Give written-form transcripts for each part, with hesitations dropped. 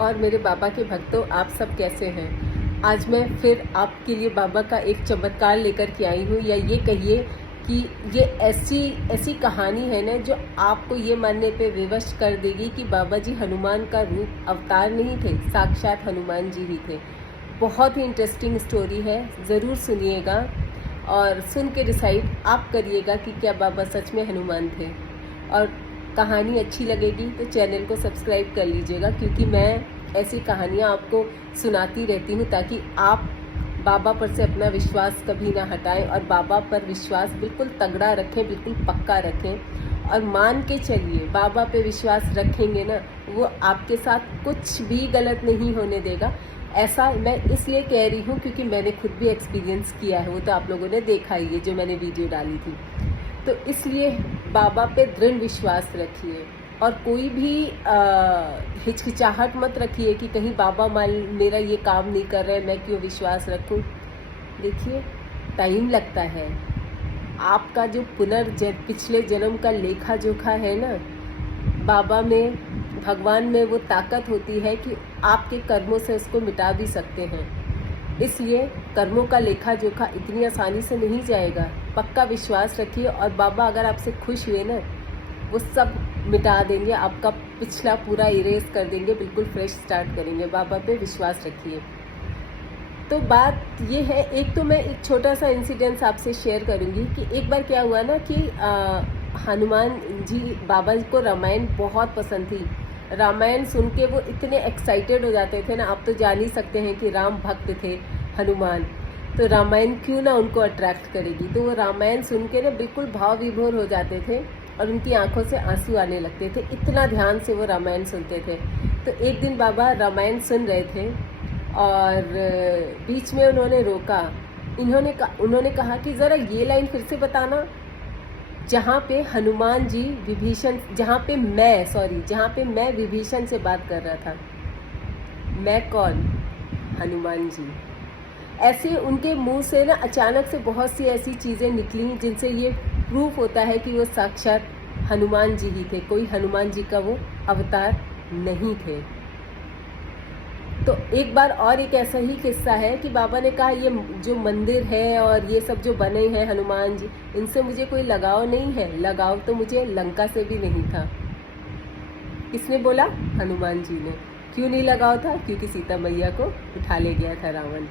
और मेरे बाबा के भक्तों, आप सब कैसे हैं। आज मैं फिर आपके लिए बाबा का एक चमत्कार लेकर के आई हूँ, या ये कहिए कि ये ऐसी कहानी है ना जो आपको ये मानने पे विवश कर देगी कि बाबा जी हनुमान का रूप अवतार नहीं थे, साक्षात हनुमान जी ही थे। बहुत ही इंटरेस्टिंग स्टोरी है, ज़रूर सुनिएगा और सुन के डिसाइड आप करिएगा कि क्या बाबा सच में हनुमान थे। और कहानी अच्छी लगेगी तो चैनल को सब्सक्राइब कर लीजिएगा, क्योंकि मैं ऐसी कहानियाँ आपको सुनाती रहती हूँ ताकि आप बाबा पर से अपना विश्वास कभी ना हटाएं और बाबा पर विश्वास बिल्कुल तगड़ा रखें, बिल्कुल पक्का रखें और मान के चलिए। बाबा पे विश्वास रखेंगे ना, वो आपके साथ कुछ भी गलत नहीं होने देगा। ऐसा मैं इसलिए कह रही हूँ क्योंकि मैंने खुद भी एक्सपीरियंस किया है, वो तो आप लोगों ने देखा ही है जो मैंने वीडियो डाली थी। तो इसलिए बाबा पे दृढ़ विश्वास रखिए और कोई भी हिचकिचाहट मत रखिए कि कहीं बाबा मान मेरा ये काम नहीं कर रहे, मैं क्यों विश्वास रखूं। देखिए, टाइम लगता है। आपका जो पिछले जन्म का लेखा जोखा है ना, बाबा में, भगवान में वो ताकत होती है कि आपके कर्मों से उसको मिटा भी सकते हैं। इसलिए कर्मों का लेखा जोखा इतनी आसानी से नहीं जाएगा। पक्का विश्वास रखिए और बाबा अगर आपसे खुश हुए ना, वो सब मिटा देंगे, आपका पिछला पूरा इरेज कर देंगे, बिल्कुल फ्रेश स्टार्ट करेंगे। बाबा पे विश्वास रखिए। तो बात ये है, एक तो मैं एक छोटा सा इंसिडेंस आपसे शेयर करूंगी कि एक बार क्या हुआ ना कि हनुमान जी, बाबा को रामायण बहुत पसंद थी। रामायण सुन के वो इतने एक्साइटेड हो जाते थे ना, आप तो जान ही सकते हैं कि राम भक्त थे हनुमान, तो रामायण क्यों ना उनको अट्रैक्ट करेगी। तो वो रामायण सुन के ना बिल्कुल भाव विभोर हो जाते थे और उनकी आंखों से आंसू आने लगते थे, इतना ध्यान से वो रामायण सुनते थे। तो एक दिन बाबा रामायण सुन रहे थे और बीच में उन्होंने रोका। उन्होंने कहा कि ज़रा ये लाइन फिर से बताना, जहाँ पे हनुमान जी जहाँ पे मैं विभीषण से बात कर रहा था। मैं कौन? हनुमान जी। ऐसे उनके मुंह से ना अचानक से बहुत सी ऐसी चीज़ें निकली जिनसे ये प्रूफ होता है कि वो साक्षात हनुमान जी ही थे, कोई हनुमान जी का वो अवतार नहीं थे। तो एक बार और एक ऐसा ही किस्सा है कि बाबा ने कहा ये जो मंदिर है और ये सब जो बने हैं हनुमान जी, इनसे मुझे कोई लगाव नहीं है। लगाव तो मुझे लंका से भी नहीं था। किसने बोला? हनुमान जी ने। क्यों नहीं लगाव था? क्योंकि सीता मैया को उठा ले गया था रावण।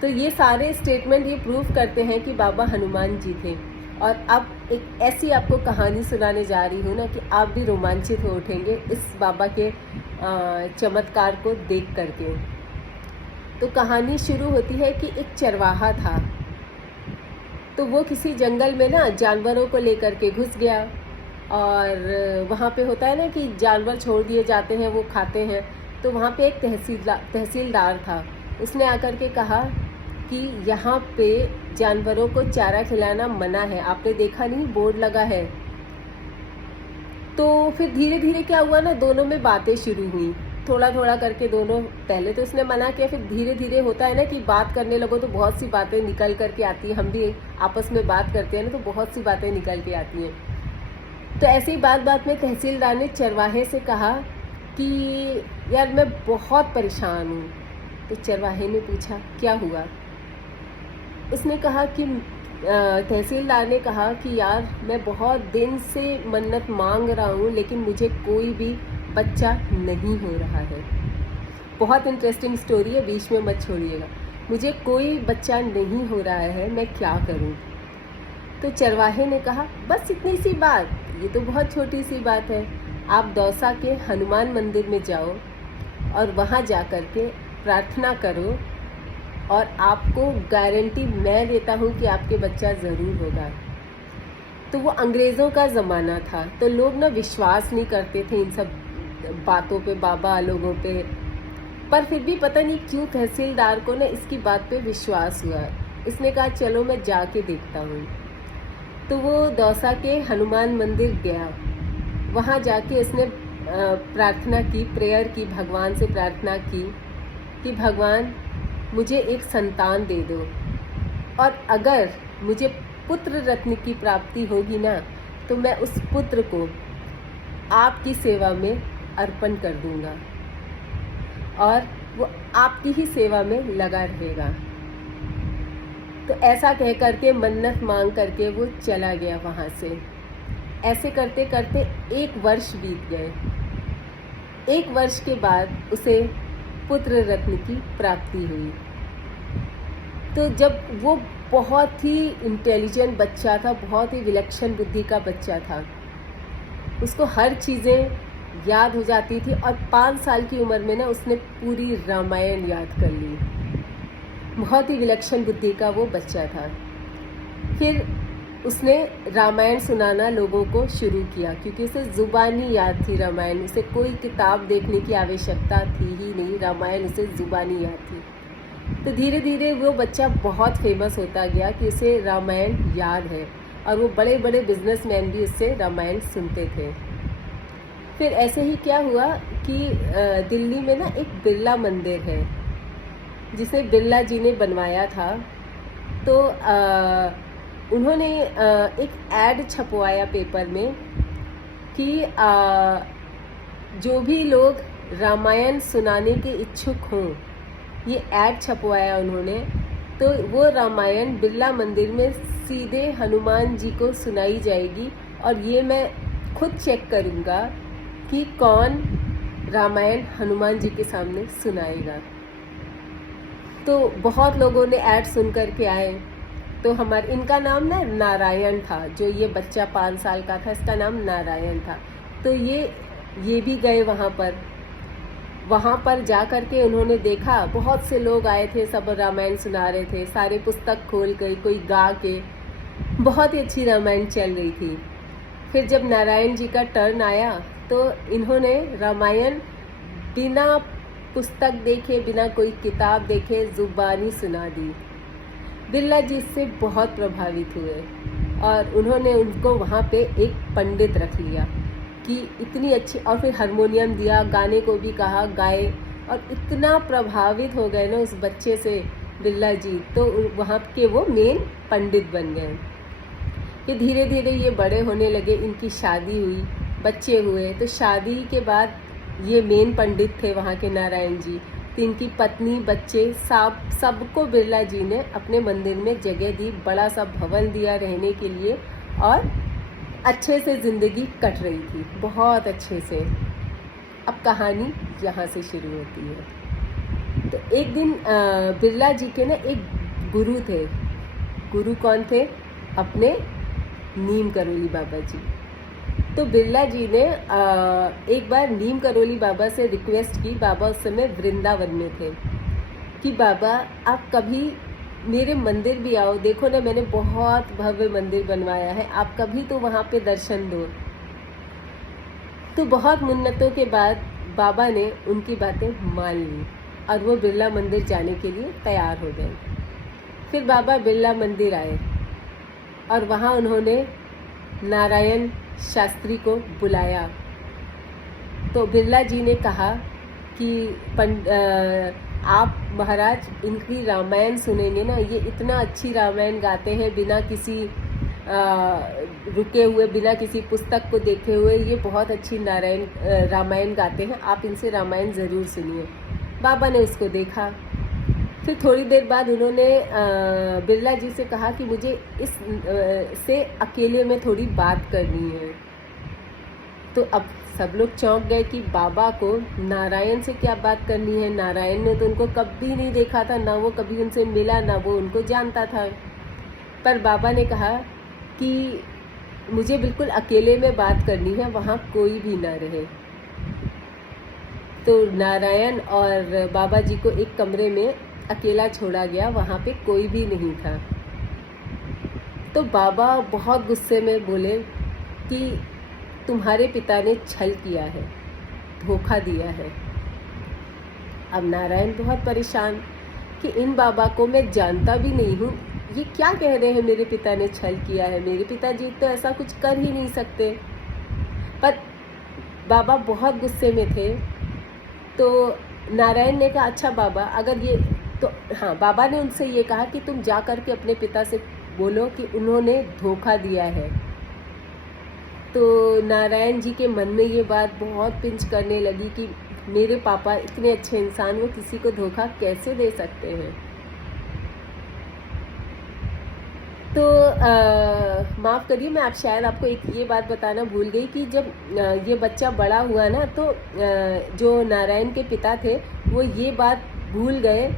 तो ये सारे स्टेटमेंट ये प्रूफ करते हैं कि बाबा हनुमान जी थे। और अब एक ऐसी आपको कहानी सुनाने जा रही हूँ ना कि आप भी रोमांचित हो उठेंगे इस बाबा के चमत्कार को देख करके। तो कहानी शुरू होती है कि एक चरवाहा था, तो वो किसी जंगल में ना जानवरों को लेकर के घुस गया और वहाँ पे होता है ना कि जानवर छोड़ दिए जाते हैं, वो खाते हैं। तो वहाँ पे एक तहसीलदार था। उसने आकर के कहा कि यहाँ पे जानवरों को चारा खिलाना मना है, आपने देखा नहीं, बोर्ड लगा है। तो फिर धीरे धीरे क्या हुआ ना, दोनों में बातें शुरू हुई, थोड़ा थोड़ा करके दोनों। पहले तो उसने मना किया, फिर धीरे धीरे होता है ना कि बात करने लगो तो बहुत सी बातें निकल करके आती हैं। हम भी आपस में बात करते हैं ना तो बहुत सी बातें निकल के आती हैं। तो ऐसे ही बात बात में तहसीलदार ने चरवाहे से कहा कि यार मैं बहुत परेशान हूँ। तो चरवाहे ने पूछा क्या हुआ? उसने कहा कि तहसीलदार ने कहा कि यार मैं बहुत दिन से मन्नत मांग रहा हूँ लेकिन मुझे कोई भी बच्चा नहीं हो रहा है। बहुत इंटरेस्टिंग स्टोरी है, बीच में मत छोड़िएगा। मुझे कोई बच्चा नहीं हो रहा है, मैं क्या करूँ? तो चरवाहे ने कहा बस इतनी सी बात, ये तो बहुत छोटी सी बात है। आप दौसा के हनुमान मंदिर में जाओ और वहाँ जा कर के प्रार्थना करो और आपको गारंटी मैं देता हूँ कि आपके बच्चा ज़रूर होगा। तो वो अंग्रेज़ों का ज़माना था, तो लोग ना विश्वास नहीं करते थे इन सब बातों पे, बाबा लोगों पे। पर फिर भी पता नहीं क्यों तहसीलदार को ना इसकी बात पे विश्वास हुआ। इसने कहा चलो मैं जाके देखता हूँ। तो वो दौसा के हनुमान मंदिर गया। वहाँ जाके इसने प्रार्थना की, प्रेयर की, भगवान से प्रार्थना की कि भगवान मुझे एक संतान दे दो और अगर मुझे पुत्र रत्न की प्राप्ति होगी ना तो मैं उस पुत्र को आपकी सेवा में अर्पण कर दूंगा। और वो आपकी ही सेवा में लगा रहेगा। तो ऐसा कह करके मन्नत मांग करके वो चला गया वहाँ से। ऐसे करते करते 1 वर्ष बीत गए। 1 वर्ष के बाद उसे पुत्र रत्न की प्राप्ति हुई। तो जब वो बहुत ही इंटेलिजेंट बच्चा था, बहुत ही विलक्षण बुद्धि का बच्चा था, उसको हर चीज़ें याद हो जाती थी और 5 साल की उम्र में ना उसने पूरी रामायण याद कर ली। बहुत ही विलक्षण बुद्धि का वो बच्चा था। फिर उसने रामायण सुनाना लोगों को शुरू किया, क्योंकि उसे ज़ुबानी याद थी रामायण। उसे कोई किताब देखने की आवश्यकता थी ही नहीं, रामायण उसे ज़ुबानी याद थी। तो धीरे धीरे वो बच्चा बहुत फेमस होता गया कि उसे रामायण याद है, और वो बड़े बड़े बिजनेसमैन भी उससे रामायण सुनते थे। फिर ऐसे ही क्या हुआ कि दिल्ली में ना एक बिरला मंदिर है जिसे बिरला जी ने बनवाया था। तो उन्होंने एक ऐड छपवाया पेपर में कि जो भी लोग रामायण सुनाने के इच्छुक हों, ये ऐड छपवाया उन्होंने। तो वो रामायण बिरला मंदिर में सीधे हनुमान जी को सुनाई जाएगी, और ये मैं खुद चेक करूँगा कि कौन रामायण हनुमान जी के सामने सुनाएगा। तो बहुत लोगों ने ऐड सुन कर के आए। तो इनका नाम ना नारायण था, जो ये बच्चा 5 साल का था, इसका नाम नारायण था। तो ये भी गए वहाँ पर जा कर के उन्होंने देखा बहुत से लोग आए थे, सब रामायण सुना रहे थे, सारे पुस्तक खोल के, कोई गा के, बहुत ही अच्छी रामायण चल रही थी। फिर जब नारायण जी का टर्न आया तो इन्होंने रामायण बिना पुस्तक देखे, बिना कोई किताब देखे ज़ुबानी सुना दी। बिरला जी इससे बहुत प्रभावित हुए और उन्होंने उनको वहाँ पे एक पंडित रख लिया कि इतनी अच्छी, और फिर हारमोनियम दिया, गाने को भी कहा गाए, और इतना प्रभावित हो गए ना उस बच्चे से बिरला जी, तो वहाँ के वो मेन पंडित बन गए। कि धीरे धीरे ये बड़े होने लगे, इनकी शादी हुई, बच्चे हुए। तो शादी के बाद ये मेन पंडित थे वहाँ के नारायण जी, तो इनकी पत्नी, बच्चे, सबको बिरला जी ने अपने मंदिर में जगह दी, बड़ा सा भवन दिया रहने के लिए, और अच्छे से ज़िंदगी कट रही थी, बहुत अच्छे से। अब कहानी यहाँ से शुरू होती है। तो एक दिन बिरला जी के ना एक गुरु थे। गुरु कौन थे? अपने नीम करोली बाबा जी। तो बिरला जी ने एक बार नीम करोली बाबा से रिक्वेस्ट की, बाबा उस समय वृंदावन में थे, कि बाबा आप कभी मेरे मंदिर भी आओ, देखो ना मैंने बहुत भव्य मंदिर बनवाया है, आप कभी तो वहाँ पे दर्शन दो। तो बहुत मुन्नतों के बाद बाबा ने उनकी बातें मान ली और वो बिरला मंदिर जाने के लिए तैयार हो गए। फिर बाबा बिरला मंदिर आए और वहाँ उन्होंने नारायण शास्त्री को बुलाया। तो बिरला जी ने कहा कि आप महाराज इनकी रामायण सुनेंगे ना, ये इतना अच्छी रामायण गाते हैं, बिना किसी रुके हुए, बिना किसी पुस्तक को देखे हुए, ये बहुत अच्छी रामायण गाते हैं, आप इनसे रामायण ज़रूर सुनिए। बाबा ने उसको देखा। फिर थोड़ी देर बाद उन्होंने बिरला जी से कहा कि मुझे इस से अकेले में थोड़ी बात करनी है। तो अब सब लोग चौंक गए कि बाबा को नारायण से क्या बात करनी है। नारायण ने तो उनको कभी नहीं देखा था, ना वो कभी उनसे मिला, ना वो उनको जानता था। पर बाबा ने कहा कि मुझे बिल्कुल अकेले में बात करनी है, वहाँ कोई भी ना रहे। तो नारायण और बाबा जी को एक कमरे में अकेला छोड़ा गया, वहाँ पे कोई भी नहीं था। तो बाबा बहुत गुस्से में बोले कि तुम्हारे पिता ने छल किया है, धोखा दिया है। अब नारायण बहुत परेशान कि इन बाबा को मैं जानता भी नहीं हूँ, ये क्या कह रहे हैं मेरे पिता ने छल किया है, मेरे पिताजी तो ऐसा कुछ कर ही नहीं सकते। पर बाबा बहुत गुस्से में थे। तो नारायण ने कहा अच्छा बाबा, अगर ये तो हाँ, बाबा ने उनसे ये कहा कि तुम जा कर के अपने पिता से बोलो कि उन्होंने धोखा दिया है। तो नारायण जी के मन में ये बात बहुत पिंच करने लगी कि मेरे पापा इतने अच्छे इंसान, वो किसी को धोखा कैसे दे सकते हैं। तो माफ़ करिए, मैं शायद आपको एक ये बात बताना भूल गई कि जब ये बच्चा बड़ा हुआ ना, तो जो नारायण के पिता थे वो ये बात भूल गए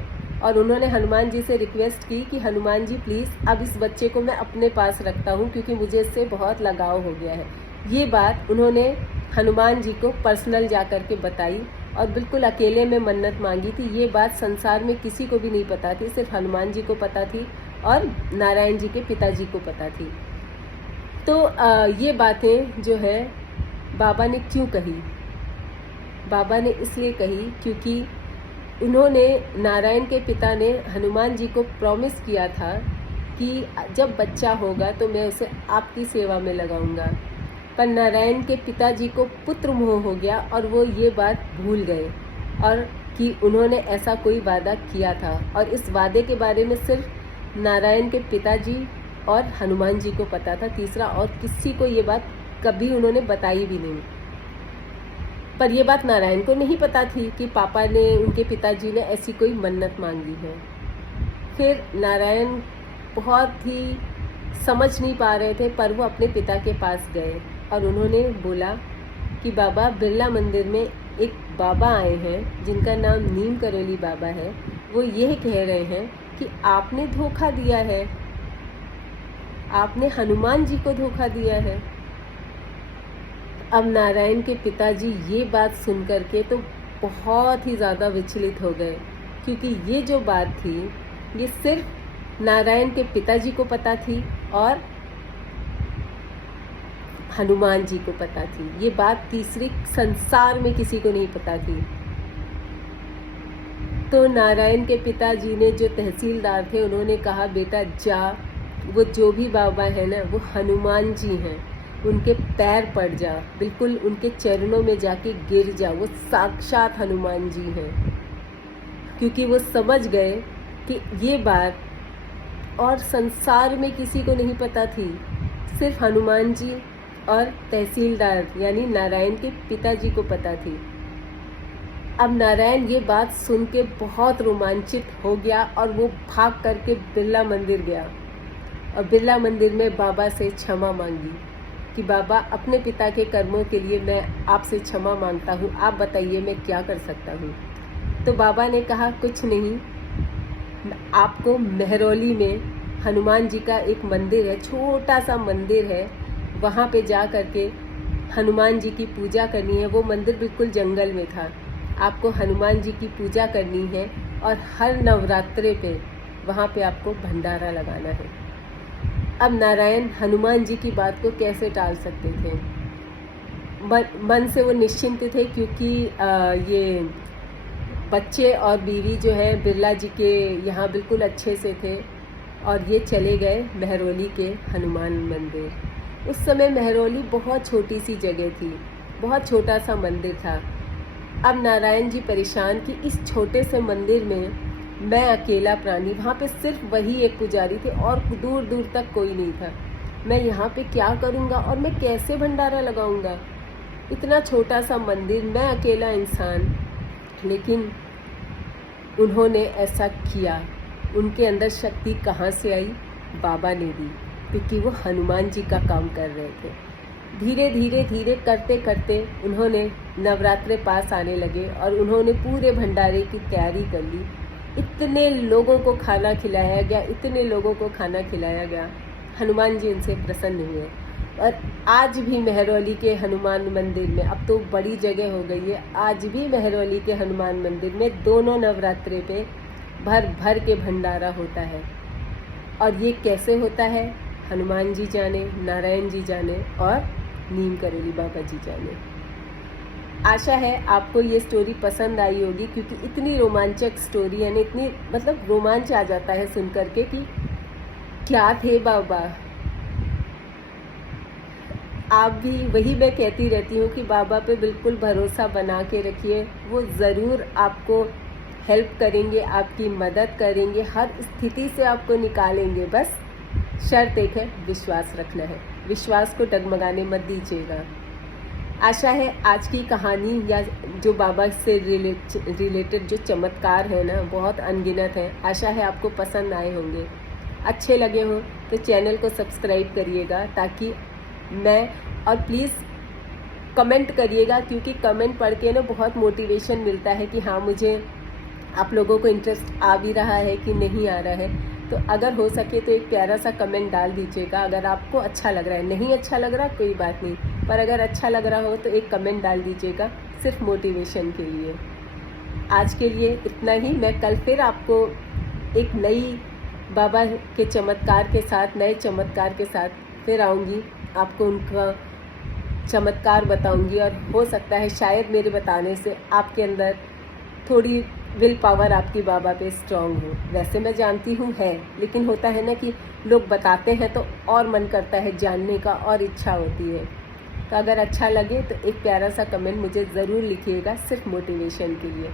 और उन्होंने हनुमान जी से रिक्वेस्ट की कि हनुमान जी प्लीज़ अब इस बच्चे को मैं अपने पास रखता हूँ क्योंकि मुझे इससे बहुत लगाव हो गया है। ये बात उन्होंने हनुमान जी को पर्सनल जा कर के बताई और बिल्कुल अकेले में मन्नत मांगी थी। ये बात संसार में किसी को भी नहीं पता थी, सिर्फ हनुमान जी को पता थी और नारायण जी के पिताजी को पता थी। तो ये बातें जो है बाबा ने क्यों कही? बाबा ने इसलिए कही क्योंकि उन्होंने, नारायण के पिता ने हनुमान जी को प्रॉमिस किया था कि जब बच्चा होगा तो मैं उसे आपकी सेवा में लगाऊंगा। पर नारायण के पिताजी को पुत्र मोह हो गया और वो ये बात भूल गए और कि उन्होंने ऐसा कोई वादा किया था, और इस वादे के बारे में सिर्फ नारायण के पिताजी और हनुमान जी को पता था। तीसरा और किसी को ये बात कभी उन्होंने बताई भी नहीं। पर ये बात नारायण को नहीं पता थी कि पापा ने, उनके पिताजी ने ऐसी कोई मन्नत मांगी है। फिर नारायण बहुत ही समझ नहीं पा रहे थे, पर वो अपने पिता के पास गए और उन्होंने बोला कि बाबा, बिरला मंदिर में एक बाबा आए हैं जिनका नाम नीम करोली बाबा है। वो यह कह रहे हैं कि आपने धोखा दिया है, आपने हनुमान जी को धोखा दिया है। अब नारायण के पिताजी ये बात सुन करके तो बहुत ही ज़्यादा विचलित हो गए, क्योंकि ये जो बात थी ये सिर्फ नारायण के पिताजी को पता थी और हनुमान जी को पता थी। ये बात तीसरी संसार में किसी को नहीं पता थी। तो नारायण के पिताजी ने, जो तहसीलदार थे, उन्होंने कहा बेटा जा, वो जो भी बाबा है ना वो हनुमान जी हैं, उनके पैर पड़ जा, बिल्कुल उनके चरणों में जाके गिर जा, वो साक्षात हनुमान जी हैं। क्योंकि वो समझ गए कि ये बात और संसार में किसी को नहीं पता थी, सिर्फ हनुमान जी और तहसीलदार यानी नारायण के पिताजी को पता थी। अब नारायण ये बात सुन के बहुत रोमांचित हो गया और वो भाग करके बिरला मंदिर गया और बिरला मंदिर में बाबा से क्षमा मांगी कि बाबा, अपने पिता के कर्मों के लिए मैं आपसे क्षमा मांगता हूँ, आप बताइए मैं क्या कर सकता हूँ। तो बाबा ने कहा कुछ नहीं, आपको मेहरौली में हनुमान जी का एक मंदिर है, छोटा सा मंदिर है, वहाँ पे जा करके हनुमान जी की पूजा करनी है। वो मंदिर बिल्कुल जंगल में था। आपको हनुमान जी की पूजा करनी है और हर नवरात्रे पे वहाँ पे आपको भंडारा लगाना है। अब नारायण हनुमान जी की बात को कैसे टाल सकते थे? मन से वो निश्चिंत थे, क्योंकि ये बच्चे और बीवी जो है बिरला जी के यहाँ बिल्कुल अच्छे से थे और ये चले गए मेहरौली के हनुमान मंदिर। उस समय मेहरौली बहुत छोटी सी जगह थी, बहुत छोटा सा मंदिर था। अब नारायण जी परेशान कि इस छोटे से मंदिर में मैं अकेला प्राणी, वहाँ पे सिर्फ वही एक पुजारी थे और दूर दूर तक कोई नहीं था। मैं यहाँ पे क्या करूँगा और मैं कैसे भंडारा लगाऊँगा? इतना छोटा सा मंदिर, मैं अकेला इंसान। लेकिन उन्होंने ऐसा किया। उनके अंदर शक्ति कहाँ से आई? बाबा ने दी, क्योंकि वो हनुमान जी का काम कर रहे थे। धीरे धीरे धीरे करते करते उन्होंने नवरात्रे पास आने लगे और उन्होंने पूरे भंडारे की तैयारी कर ली। इतने लोगों को खाना खिलाया गया, इतने लोगों को खाना खिलाया गया। हनुमान जी उनसे प्रसन्न हुए और आज भी मेहरौली के हनुमान मंदिर में, अब तो बड़ी जगह हो गई है, आज भी मेहरौली के हनुमान मंदिर में दोनों नवरात्रे पे भर भर के भंडारा होता है। और ये कैसे होता है? हनुमान जी जाने, नारायण जी जाने और नीम करोली बाबा जी जाने। आशा है आपको ये स्टोरी पसंद आई होगी, क्योंकि इतनी रोमांचक स्टोरी है ना, इतनी मतलब रोमांच आ जाता है सुन करके कि क्या थे बाबा। आप भी, वही मैं कहती रहती हूँ कि बाबा पे बिल्कुल भरोसा बना के रखिए, वो ज़रूर आपको हेल्प करेंगे, आपकी मदद करेंगे, हर स्थिति से आपको निकालेंगे। बस शर्त एक है, विश्वास रखना है। विश्वास को डगमगाने मत दीजिएगा। आशा है आज की कहानी या जो बाबा से रिलेटेड जो चमत्कार है ना, बहुत अनगिनत है। आशा है आपको पसंद आए होंगे, अच्छे लगे हों तो चैनल को सब्सक्राइब करिएगा ताकि मैं, और प्लीज़ कमेंट करिएगा, क्योंकि कमेंट पढ़ के ना बहुत मोटिवेशन मिलता है कि हाँ, मुझे आप लोगों को इंटरेस्ट आ भी रहा है कि नहीं आ रहा है। तो अगर हो सके तो एक प्यारा सा कमेंट डाल दीजिएगा अगर आपको अच्छा लग रहा है। नहीं अच्छा लग रहा कोई बात नहीं, पर अगर अच्छा लग रहा हो तो एक कमेंट डाल दीजिएगा, सिर्फ मोटिवेशन के लिए। आज के लिए इतना ही। मैं कल फिर आपको एक नई बाबा के चमत्कार के साथ, नए चमत्कार के साथ फिर आऊँगी, आपको उनका चमत्कार बताऊंगी। और हो सकता है शायद मेरे बताने से आपके अंदर थोड़ी विल पावर आपकी बाबा पे स्ट्रांग हो। वैसे मैं जानती हूँ है, लेकिन होता है ना कि लोग बताते हैं तो और मन करता है जानने का और इच्छा होती है। तो अगर अच्छा लगे तो एक प्यारा सा कमेंट मुझे ज़रूर लिखिएगा, सिर्फ मोटिवेशन के लिए।